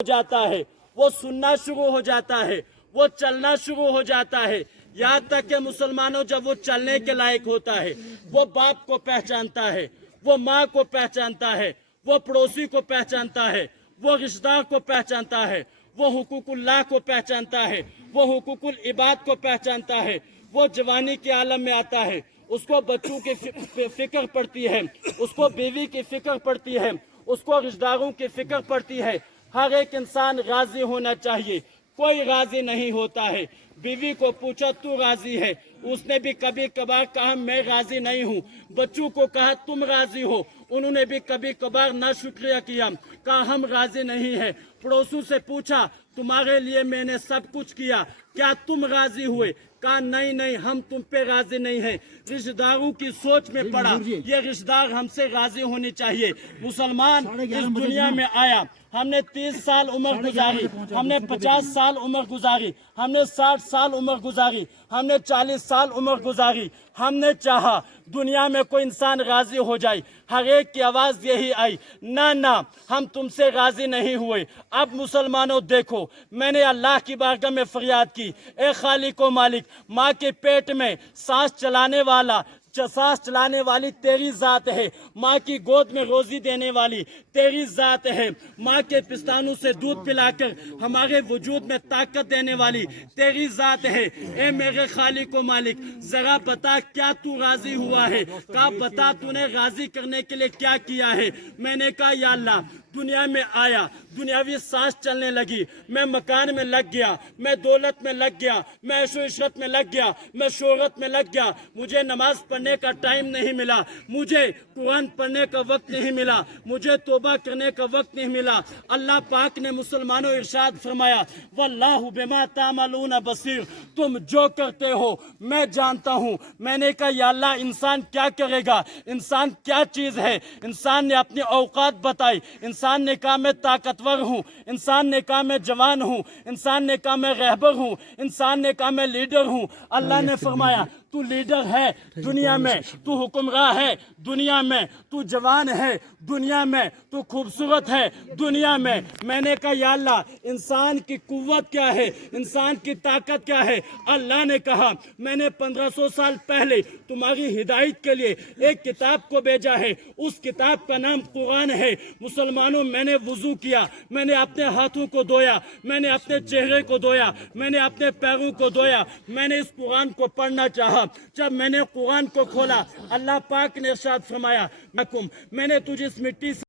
जाता है, वो सुनना शुरू हो जाता है, वो चलना शुरू हो जाता है। यहाँ तक कि मुसलमानों जब वो चलने के लायक होता है, वो बाप को पहचानता है, वो माँ को पहचानता है, वो पड़ोसी को पहचानता है, वो रिश्तेदार को पहचानता है, वो हुकूकुल्लाह को पहचानता है, वो हुकूकुल इबाद को पहचानता है। वो जवानी के आलम में आता है, उसको बच्चों की फिक्र पड़ती है, उसको बीवी की फिक्र पड़ती है, उसको रिश्तेदारों की फिक्र पड़ती है। हर एक इंसान राजी होना चाहिए, कोई राजी नहीं होता है। बीवी को पूछा तू राजी है, उसने भी कभी कभार कहा मैं राजी नहीं हूँ। बच्चों को कहा तुम राजी हो, उन्होंने भी कभी कभार ना शुक्रिया किया, कहा हम राजी नहीं है। पड़ोसों से पूछा तुम्हारे लिए मैंने सब कुछ किया, क्या तुम राजी हुए? कहा नहीं नहीं, हम तुम पे राजी नहीं है। रिश्तेदारों की सोच में पड़ा, ये रिश्तेदार हमसे राजी होनी चाहिए। मुसलमान इस दुनिया में आया, हमने 30 साल उम्र गुजारी, हमने 50 साल उम्र गुजारी, हमने 60 साल उम्र गुजारी, हमने 40 साल उम्र गुजारी। हमने चाहा दुनिया में कोई इंसान राजी हो जाए, हर एक की आवाज यही आई ना ना हम तुमसे राजी नहीं हुए। अब मुसलमानों देखो, मैंने अल्लाह की बारगाह में फरियाद की, ए खालिक व मालिक, माँ के पेट में सांस चलाने वाली तेरी जात है, माँ की गोद में रोजी देने वाली तेरी जात है, माँ के पिस्तानों से दूध पिलाकर हमारे वजूद में ताकत देने वाली तेरी जात है। ए मेरे खालिक व मालिक, जरा बता क्या तू राजी हुआ है? कहा बता तूने राजी करने के लिए क्या किया है? मैंने कहा या अल्लाह, दुनिया में आया, दुनियावी सांस चलने लगी, मैं मकान में लग गया, मैं दौलत में लग गया, मैं ऐशो इशरत में लग गया, मैं शोहरत में लग गया, मुझे नमाज पढ़ने का टाइम नहीं मिला, मुझे कुरान पढ़ने का वक्त नहीं मिला, मुझे तौबा करने का वक्त नहीं मिला। अल्लाह पाक ने मुसलमानों इरशाद फरमाया वल्लाहु बिमा तामलून बसीर, तुम जो करते हो मैं जानता हूँ। मैंने कहा या अल्लाह, इंसान क्या करेगा? इंसान क्या चीज है? इंसान ने अपनी औकात बताई, इंसान ने कहा मैं ताकतवर हूँ, इंसान ने कहा मैं जवान हूँ, इंसान ने कहा मैं रहबर हूँ, इंसान ने कहा मैं लीडर हूँ। अल्लाह ने फरमाया तू लीडर है दुनिया में, तू हुक्मरान है दुनिया में, तू जवान है दुनिया में, तू खूबसूरत है दुनिया में। मैंने कहा या अल्लाह, इंसान की कुव्वत क्या है, इंसान की ताकत क्या है? अल्लाह ने कहा मैंने 1500 साल पहले तुम्हारी हिदायत के लिए एक किताब को भेजा है, उस किताब का नाम कुरान है। मुसलमानों, मैंने वुजू किया, मैंने अपने हाथों को धोया, मैंने अपने चेहरे को धोया, मैंने अपने पैरों को धोया, मैंने इस कुरान को पढ़ना चाहा। जब मैंने कुरान को खोला, अल्लाह पाक ने इरशाद फरमाया मैंने तुझे इस मिट्टी से